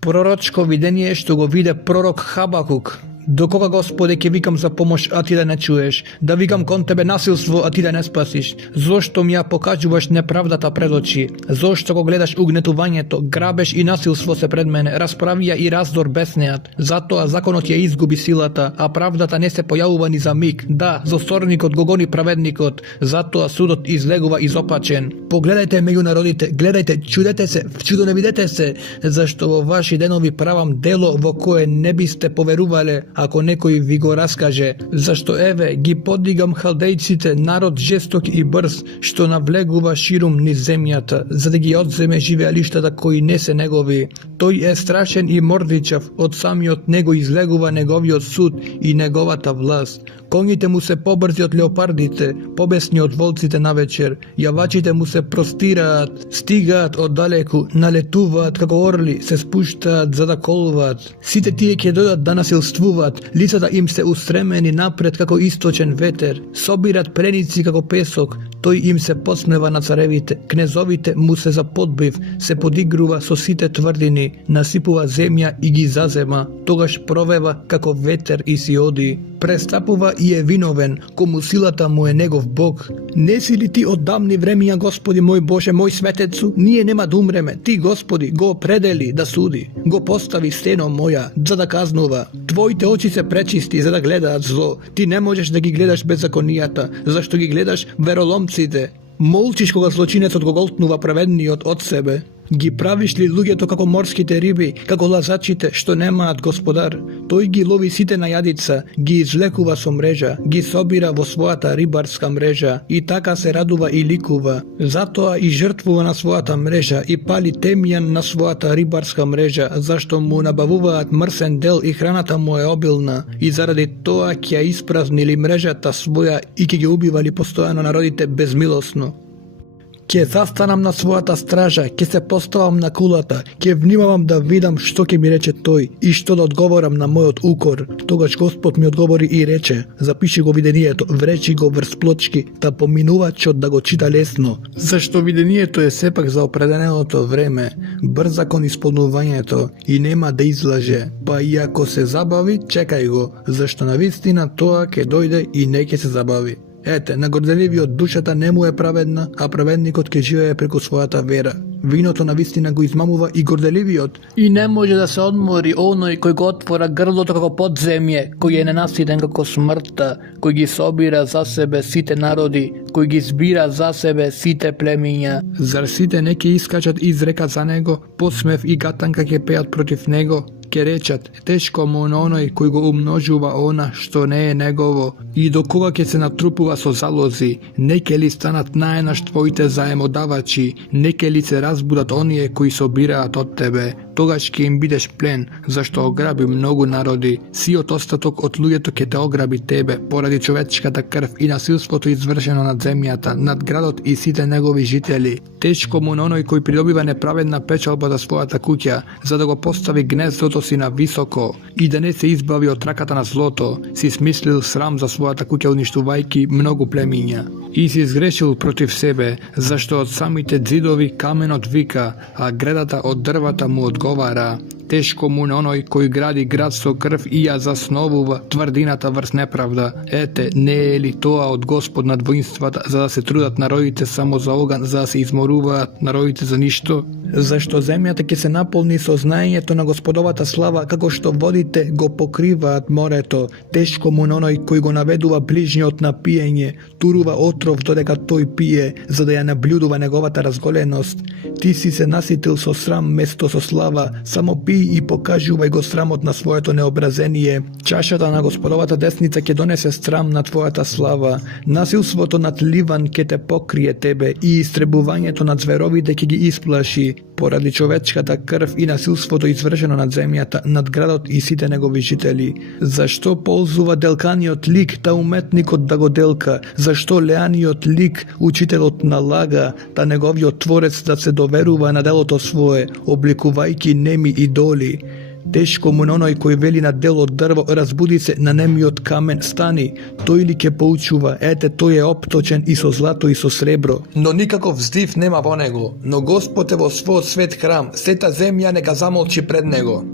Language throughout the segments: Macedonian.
Пророчко видение што го виде пророк Хабакук. До кога, Господе, ќе викам за помош, а ти да не чуеш? Да викам кон тебе насилство, а ти да не спасиш? Зошто ми ја покажуваш неправдата пред очи? Зошто го гледаш угнетувањето, грабеж и насилство се пред мене, расправија и раздор беснеат? Затоа законот ја изгуби силата, а правдата не се појавува ни за миг. Да, злосторникот го гони праведникот, затоа судот излегува изопачен. Погледајте меѓу народите, гледајте, чудете се, чудо не видете се, зашто во ваши денови правам дело во кое не бисте поверувале, ако некој ви го раскаже. Зашто еве ги подигам халдејците, народ жесток и брз, што навлегува ширум низ земјата, за да ги одземе живеалиштата кои не се негови. Тој е страшен и мордичав, од самиот него излегува неговиот суд и неговата власт. Коњите му се побрзи од леопардите, побесни од волците навечер, јавачите му се простираат, стигаат оддалеку, налетуваат како орли, се спуштаат за да колуваат. Сите тие ќе дојдат да насилствуваат, лицата им се устремени напред како источен ветер, собират преници како песок, тој им се подсмева на царевите, кнезовите му се за подбив, се подигрува со сите тврдини, насипува земја и ги зазема, тогаш провева како ветер и си оди. Престапува и е виновен, кому силата му е негов Бог. Не си ли ти од давни времења, Господи мој Боже, мој светецу? Ние нема да умреме. Ти, Господи, го определи да суди. Го постави стено моја, за да казнува. Твоите очи се пречисти за да гледаат зло. Ти не можеш да ги гледаш беззаконијата, зашто ги гледаш вероломците. Молчиш кога злочинецот го голтнува праведниот од себе. Ги правиш ли луѓето како морските риби, како лазачите што немаат господар? Тој ги лови сите на јадица, ги извлекува со мрежа, ги собира во својата рибарска мрежа и така се радува и ликува. Затоа и жртвува на својата мрежа и пали темјан на својата рибарска мрежа, зашто му набавуваат мрсен дел и храната му е обилна. И заради тоа ќе ја испразнили мрежата своја и ќе ги убивали постојано народите безмилосно. Ќе застанам на својата стража, ќе се поставам на кулата, ќе внимавам да видам што ќе ми рече тој и што да одговорам на мојот укор. Тогаш Господ ми одговори и рече: запиши го видението, вречи го врз плочки, да поминувачот да го чита лесно. Зашто видението е сепак за определеното време, брза кон исполнувањето и нема да излаже. Па и ако се забави, чекај го, зашто навистина тоа ќе дојде и не ќе се забави. Ете, на горделивиот душата не му е праведна, а праведникот ќе живее преку својата вера. Виното на вистина го измамува и горделивиот. И не може да се одмори оној кој го отвора грлото како подземје, кој е ненаситен како смртта, кој ги собира за себе сите народи, кој ги збира за себе сите племиња. Зар сите не ќе искачат изрека за него, посмев и гатанка ќе пеат против него? Ке речат: тешко му на оној кој го умножува она што не е негово, и до кога ќе се натрупува со залози, не ке ли станат наеднаш твоите заемодавачи, не ке ли се разбудат оние кои собираат од тебе, тогаш ќе им бидеш плен, зашто ограби многу народи, сиот остаток од луѓето ќе те ограби тебе, поради човечката крв и насилството извршено над земјата, над градот и сите негови жители. Тешко му на оној кој придобива неправедна печалба за својата куќа, за да го постави гнездото си на високо и да не се избави од раката на злото, си смислил срам за својата куќа уништувајки многу племиња. И си изгрешил против себе, зашто од самите ѕидови каменот вика, а гредата од дрвата му одговара. Тешко му на оној кој гради град со крв и ја засновува тврдината врз неправда. Ете, не е ли тоа од Господ над воинствата, за да се трудат народите само за оган, за да се изморуваат народите за ништо? Зашто земјата ќе се наполни со знаењето на Господовата слава, како што водите го покриваат морето. Тешко му на оној кој го наведува ближниот на пиење, турува отров додека тој пие, за да ја наблюдува неговата разголеност. Ти си се наситил со срам место со слава, само пи и покажувај го срамот на своето необразение. Чашата на Господовата десница ќе донесе срам на твојата слава. Насилството над Ливан ќе те покрие тебе и истребувањето над зверовите ќе ги исплаши. Поради човечката крв и насилството извршено над земјата, над градот и сите негови жители. Зашто ползува делканиот лик, та уметникот да го делка? Зашто леаниот лик, учителот на лага, та неговиот творец да се доверува на делото свое, обликувајки неми идоли? Тешко му на оној кој вели на дел од дрво, разбуди се, на немиот камен стани. Тој ли ќе поучува, ете тој е опточен и со злато и со сребро. Но никаков вздив нема во него, но Господ е во својот свет храм, сета земја нека замолчи пред него.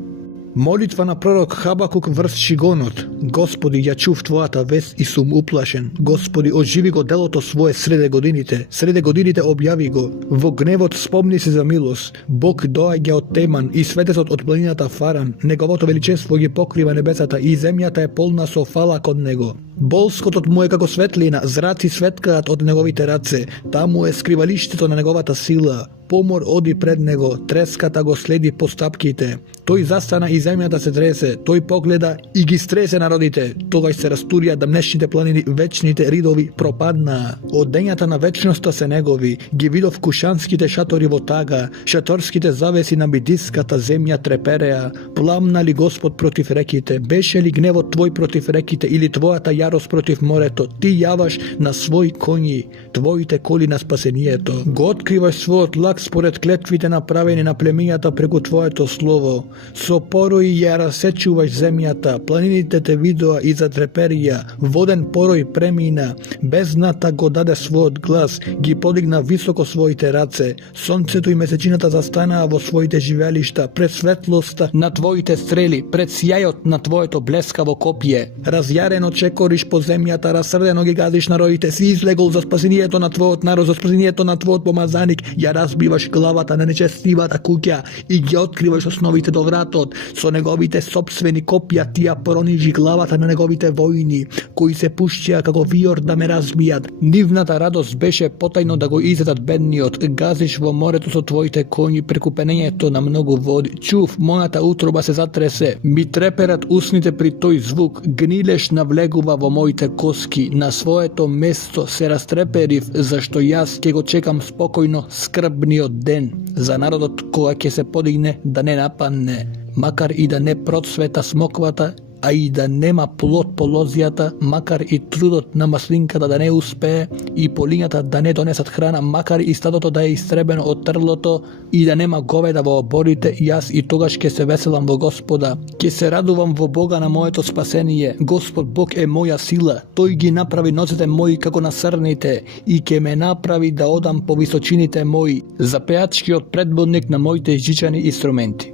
Молитва на пророк Хабакук врз Шигонот. Господи, ја чув твојата вест и сум уплашен. Господи, оживи го делото свое среде годините објави го. Во гневот спомни се за милост. Бог доаѓа од Теман и светецот од планината Фаран. Неговото величество ги покрива небесата и земјата е полна со фала кон него. Болскотот му е како светлина, зраци светкаат од неговите раце. Таму е скривалиштето на неговата сила. Помор оди пред него, треската го следи по стапките. Тој застана и земјата се тресе, тој погледа и ги стресе народите. Тогаш се растурија дамнешните планини, вечните ридови пропаднаа. Од дењата на вечноста се негови, ги видов кушанските шатори во тага, шаторските завеси на бидиската земја трепереа. Пламна ли Господ против реките? Беше ли гневот твој против реките или твојата јарост против морето? Ти јаваш на своји коњи, твоите коли на спасението. Го откриваш својот лак според клетвите направени на племињата преку твоето слово. Со порои ја расечуваш земјата, планините те видоа и затреперија, воден порој премина, бездната го даде својот глас, ги подигна високо своите раце, сонцето и месечината застанаа во своите живеалишта, пред светлоста на твоите стрели, пред сјајот на твоето блескаво копје. Разјарено чекориш по земјата, расрдено ги газиш народите, си излегол за спасението на твојот народ, за спасението на твојот помазаник, ја разбиваш главата на нечестивата куќа и ги откриваш основите до вратот. Со неговите собствени копија ти ја пронижи главата на неговите војни, кои се пушчеа како виор да ме разбијат. Нивната радост беше потајно да го изедат бедниот. Газиш во морето со твоите коњи преку пенењето на многу води. Чув, мојата утроба се затресе, ми треперат усните при тој звук, гнилеш навлегува во моите коски, на своето место се растреперив, зашто јас ќе го чекам спокојно скрбниот ден за народот кога ќе се подигне да не нападне, макар и да не процвета смоквата, а и да нема плод по лозијата, макар и трудот на маслинката да не успее и полињата да не донесат храна, макар и стадото да е истребено од трлото и да нема говеда во оборите, јас и тогаш ќе се веселам во Господа. Ќе се радувам во Бога на моето спасение. Господ Бог е моја сила. Тој ги направи ноците мои како на срните и ќе ме направи да одам по височините мои, за пеачкиот предбодник на моите жичани инструменти.